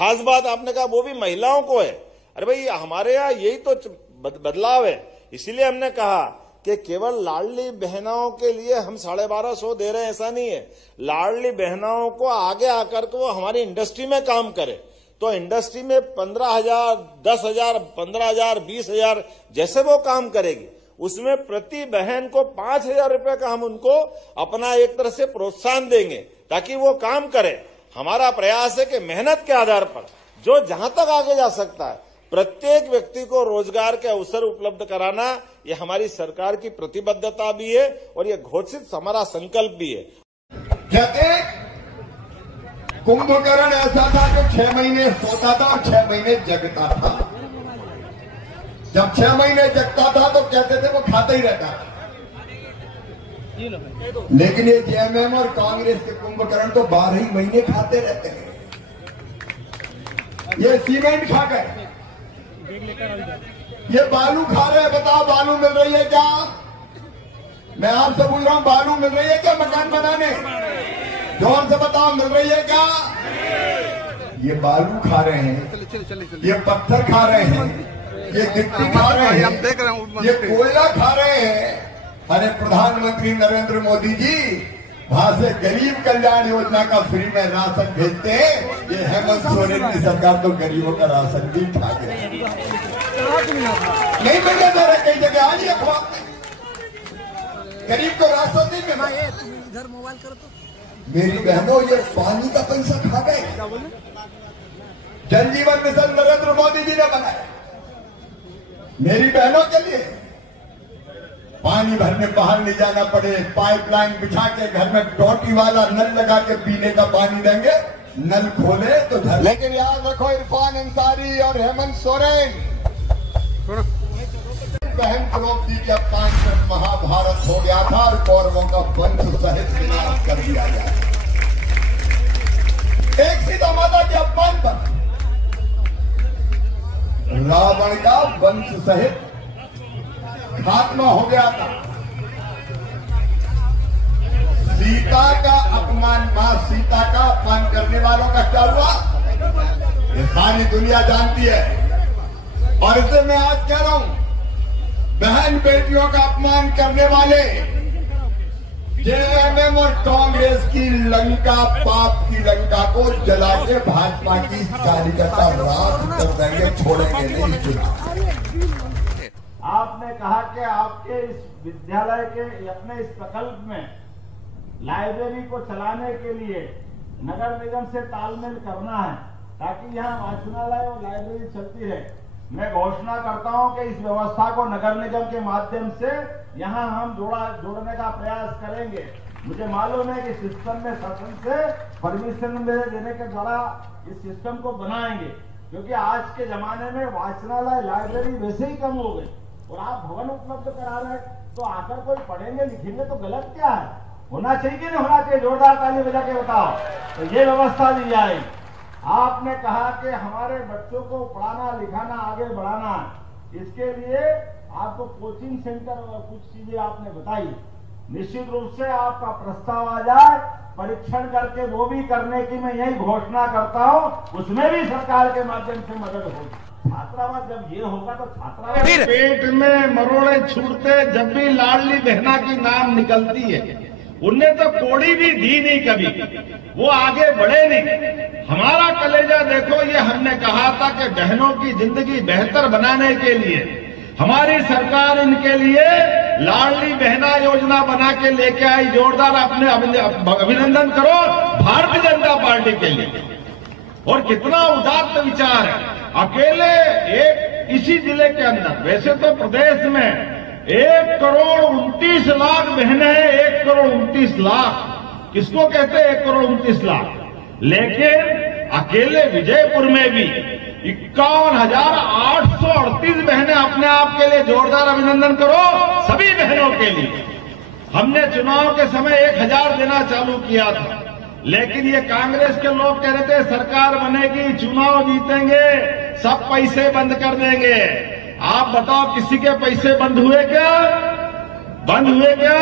खास बात आपने कहा वो भी महिलाओं को है। अरे भाई हमारे यहाँ यही तो बदलाव है। इसीलिए हमने कहा कि केवल लाडली बहनों के लिए हम 1250 दे रहे हैं, ऐसा नहीं है। लाडली बहनों को आगे आकर के वो हमारी इंडस्ट्री में काम करे, तो इंडस्ट्री में 15,000, 10,000, 15,000, 20,000 जैसे वो काम करेगी, उसमें प्रति बहन को 5,000 रुपए का हम उनको अपना एक तरह से प्रोत्साहन देंगे ताकि वो काम करे। हमारा प्रयास है कि मेहनत के आधार पर जो जहां तक आगे जा सकता है, प्रत्येक व्यक्ति को रोजगार के अवसर उपलब्ध कराना, ये हमारी सरकार की प्रतिबद्धता भी है और ये घोषित हमारा संकल्प भी है। कुंभकर्ण ऐसा था जो 6 महीने सोता था और 6 महीने जगता था। जब 6 महीने जगता था तो कहते थे वो खाता ही रहता था, लेकिन ये जेएमएम और कांग्रेस के कुंभकर्ण तो 12 ही महीने खाते रहते हैं। ये सीमेंट खा गए, ये बालू खा रहे हैं। बताओ बालू मिल रही है क्या? मैं आपसे पूछ रहा हूं, बालू मिल रही है क्या मकान बनाने? जोर से बताओ, मिल रही है क्या? ये बालू खा रहे हैं, ये पत्थर खा रहे हैं, ये गिट्टी खा रहे हैं, ये कोयला खा रहे हैं। अरे प्रधानमंत्री नरेंद्र मोदी जी वहां से गरीब कल्याण योजना का फ्री में राशन भेजते हैं। ये हेमंत सोरेन की सरकार तो गरीबों का राशन भी खा गई। नहीं मिलने दे रहे कई जगह, आज अखबार गरीब को राशन नहीं मिला। इधर मोबाइल करो तो मेरी बहनों, ये पानी का पैसा खा गए। जल जीवन मिशन नरेंद्र मोदी जी ने बनाया मेरी बहनों के लिए। पानी भरने बाहर नहीं जाना पड़े, पाइपलाइन बिछा के घर में टोटी वाला नल लगा के पीने का पानी देंगे, नल खोले तो धर। लेकिन याद रखो, इरफान अंसारी और हेमंत सोरेन बहन द्रौपदी के अपमान से महाभारत हो गया था और कौरवों का वंश सहित विनाश कर दिया गया। एक सीता माता के अपमान पर रावण का वंश सहित खात्मा हो गया था। सीता का अपमान, मां सीता का अपमान करने वालों का क्या हुआ, ये सारी दुनिया जानती है। और इसे मैं आज कह रहा हूं, बहन बेटियों का अपमान करने वाले जेएमएम और कांग्रेस की लंका, पाप की लंका को जला के भाजपा की कार्यकर्ता राख कर देंगे, छोड़ेंगे नहीं चुनाव। आपने कहा कि आपके इस विद्यालय के अपने इस प्रकल्प में लाइब्रेरी को चलाने के लिए नगर निगम से तालमेल करना है ताकि यहाँ वाचनालय और लाइब्रेरी चलती रहे। मैं घोषणा करता हूं कि इस व्यवस्था को नगर निगम के माध्यम से यहां हम जोड़ने का प्रयास करेंगे। मुझे मालूम है कि सिस्टम में शासन से परमिशन देने के द्वारा इस सिस्टम को बनाएंगे, क्योंकि आज के जमाने में वाचनालय लाइब्रेरी वैसे ही कम हो गई और आप भवन उपलब्ध करा रहे हैं, तो आकर कोई पढ़ेंगे लिखेंगे तो गलत क्या है? होना चाहिए कि नहीं होना चाहिए? जोरदार ताली बजा के बताओ। तो ये व्यवस्था दी जाएगी। आपने कहा कि हमारे बच्चों को पढ़ाना लिखाना आगे बढ़ाना, इसके लिए आपको कोचिंग सेंटर और कुछ चीजें आपने बताई। निश्चित रूप से आपका प्रस्ताव आ जाए, परीक्षण करके वो भी करने की मैं यही घोषणा करता हूं, उसमें भी सरकार के माध्यम से मदद होगी। छात्रावास जब ये होगा तो छात्रावास पेट में मरोड़े छूटते जब भी लाडली बहना की नाम निकलती है। उनने तो कोड़ी भी दी नहीं कभी, वो आगे बढ़े नहीं। हमारा कलेजा देखो, ये हमने कहा था कि बहनों की जिंदगी बेहतर बनाने के लिए हमारी सरकार इनके लिए लाडली बहना योजना बना के लेके आई। जोरदार अपने अभिनंदन करो भारतीय जनता पार्टी के लिए। और कितना उदात्त विचार है। अकेले एक इसी जिले के अंदर, वैसे तो प्रदेश में 1,29,00,000 बहनें हैं। 1,29,00,000 किसको कहते हैं? 1,29,00,000। लेकिन अकेले विजयपुर में भी 51,838 बहनें अपने आप के लिए। जोरदार अभिनंदन करो सभी बहनों के लिए। हमने चुनाव के समय 1,000 देना चालू किया था, लेकिन ये कांग्रेस के लोग कह रहे थे सरकार बनेगी, चुनाव जीतेंगे, सब पैसे बंद कर देंगे। आप बताओ किसी के पैसे बंद हुए क्या? बंद हुए क्या?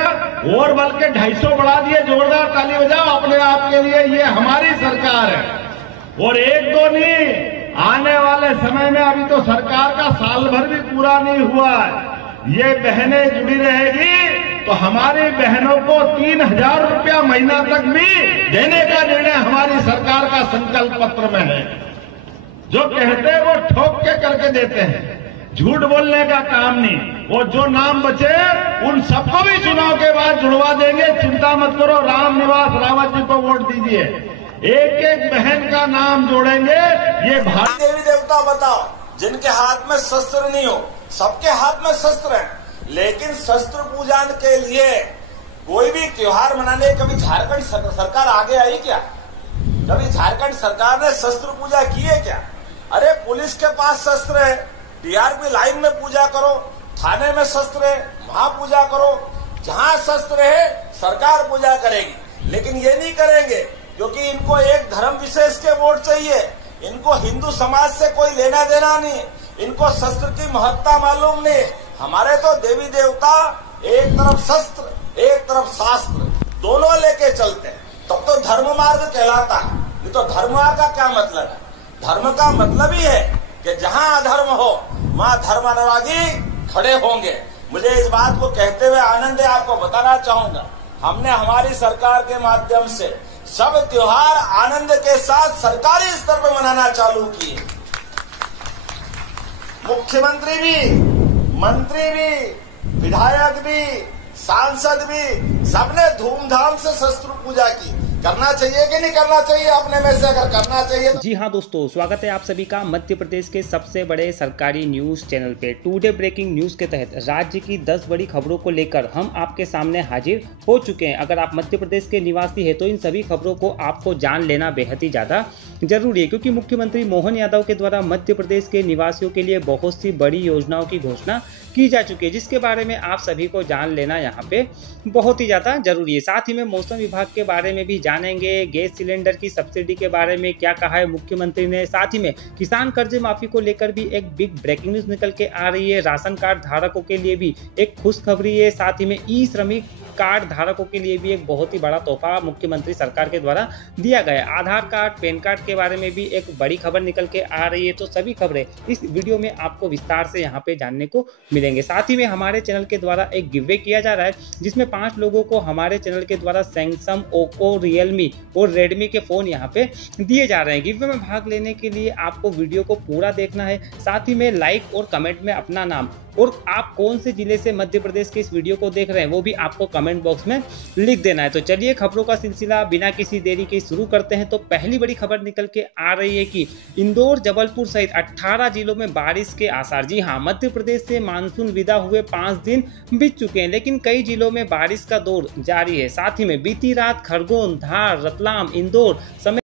और बल्कि 250 बढ़ा दिए। जोरदार ताली बजाओ अपने आप के लिए। ये हमारी सरकार है। और एक दो नहीं, आने वाले समय में, अभी तो सरकार का साल भर भी पूरा नहीं हुआ है, ये बहनें जुड़ी रहेगी तो हमारी बहनों को 3,000 रुपया महीना तक भी देने का निर्णय हमारी सरकार का संकल्प पत्र में है। जो कहते हैं वो ठोक के करके देते हैं, झूठ बोलने का काम नहीं। वो जो नाम बचे उन सबको भी चुनाव के बाद जुड़वा देंगे, चिंता मत करो। राम निवास रावत जी को वोट दीजिए, एक एक बहन का नाम जोड़ेंगे। ये भारत देवी देवता बताओ जिनके हाथ में शस्त्र नहीं हो, सबके हाथ में शस्त्र है, लेकिन शस्त्र पूजन के लिए कोई भी त्योहार मनाने कभी झारखंड सरकार आगे आई क्या? कभी झारखंड सरकार ने शस्त्र पूजा की है क्या? अरे पुलिस के पास शस्त्र है, टीआरपी लाइन में पूजा करो, थाने में शस्त्र है, वहां पूजा करो। जहां शस्त्र है सरकार पूजा करेगी, लेकिन ये नहीं करेंगे क्योंकि इनको एक धर्म विशेष के वोट चाहिए। इनको हिंदू समाज से कोई लेना देना नहीं, इनको शस्त्र की महत्ता मालूम नहीं। हमारे तो देवी देवता एक तरफ शस्त्र एक तरफ शास्त्र दोनों लेके चलते हैं, तब तो धर्म मार्ग कहलाता है। नहीं तो धर्म का क्या मतलब है? धर्म का मतलब ही है कि जहां अधर्म हो वहां धर्मानुरागी खड़े होंगे। मुझे इस बात को कहते हुए आनंद है, आपको बताना चाहूंगा, हमने हमारी सरकार के माध्यम से सब त्योहार आनंद के साथ सरकारी स्तर पर मनाना चालू किए। मुख्यमंत्री भी, मंत्री भी, विधायक भी, सांसद भी, सबने धूमधाम से शस्त्र पूजा की। करना चाहिए कि नहीं करना चाहिए? अपने में से अगर करना चाहिए तो। जी हाँ दोस्तों, स्वागत है आप सभी का मध्य प्रदेश के सबसे बड़े सरकारी न्यूज चैनल पे। टुडे ब्रेकिंग न्यूज के तहत राज्य की 10 बड़ी खबरों को लेकर हम आपके सामने हाजिर हो चुके हैं। अगर आप मध्य प्रदेश के निवासी हैं तो इन सभी खबरों को आपको जान लेना बेहद ही ज़्यादा जरूरी है, क्योंकि मुख्यमंत्री मोहन यादव के द्वारा मध्य प्रदेश के निवासियों के लिए बहुत सी बड़ी योजनाओं की घोषणा की जा चुकी है, जिसके बारे में आप सभी को जान लेना यहाँ पे बहुत ही ज़्यादा जरूरी है। साथ ही में मौसम विभाग के बारे में भी जानेंगे, गैस सिलेंडर की सब्सिडी के बारे में क्या कहा है मुख्यमंत्री ने। साथ ही में किसान कर्ज माफी को लेकर भी एक बिग ब्रेकिंग न्यूज निकल के आ रही है। राशन कार्ड धारकों के लिए भी एक खुशखबरी है। साथ ही में ई श्रमिक कार्ड धारकों के लिए भी एक बहुत ही बड़ा तोहफा मुख्यमंत्री सरकार के द्वारा दिया गया है। आधार कार्ड, पैन कार्ड के बारे में भी एक बड़ी खबर निकल के आ रही है। तो सभी खबरें इस वीडियो में आपको विस्तार से यहाँ पे जानने को मिलेंगे। साथ ही में हमारे चैनल के द्वारा एक गिव अवे किया जा रहा है, जिसमें 5 लोगों को हमारे चैनल के द्वारा सैमसंग, ओप्पो, रियलमी और रेडमी के फोन यहाँ पे दिए जा रहे हैं। गिव अवे में भाग लेने के लिए आपको वीडियो को पूरा देखना है। साथ ही में लाइक और कमेंट में अपना नाम और आप कौन से जिले से मध्य प्रदेश के इस वीडियो को देख रहे हैं वो भी आपको कमेंट बॉक्स में लिख देना है। तो चलिए खबरों का सिलसिला बिना किसी देरी के शुरू करते हैं। तो पहली बड़ी खबर निकल के आ रही है कि इंदौर, जबलपुर सहित 18 जिलों में बारिश के आसार। जी हाँ, मध्य प्रदेश से मानसून विदा हुए 5 दिन बीत चुके हैं, लेकिन कई जिलों में बारिश का दौर जारी है। साथ ही में बीती रात खरगोन, धार, रतलाम, इंदौर समेत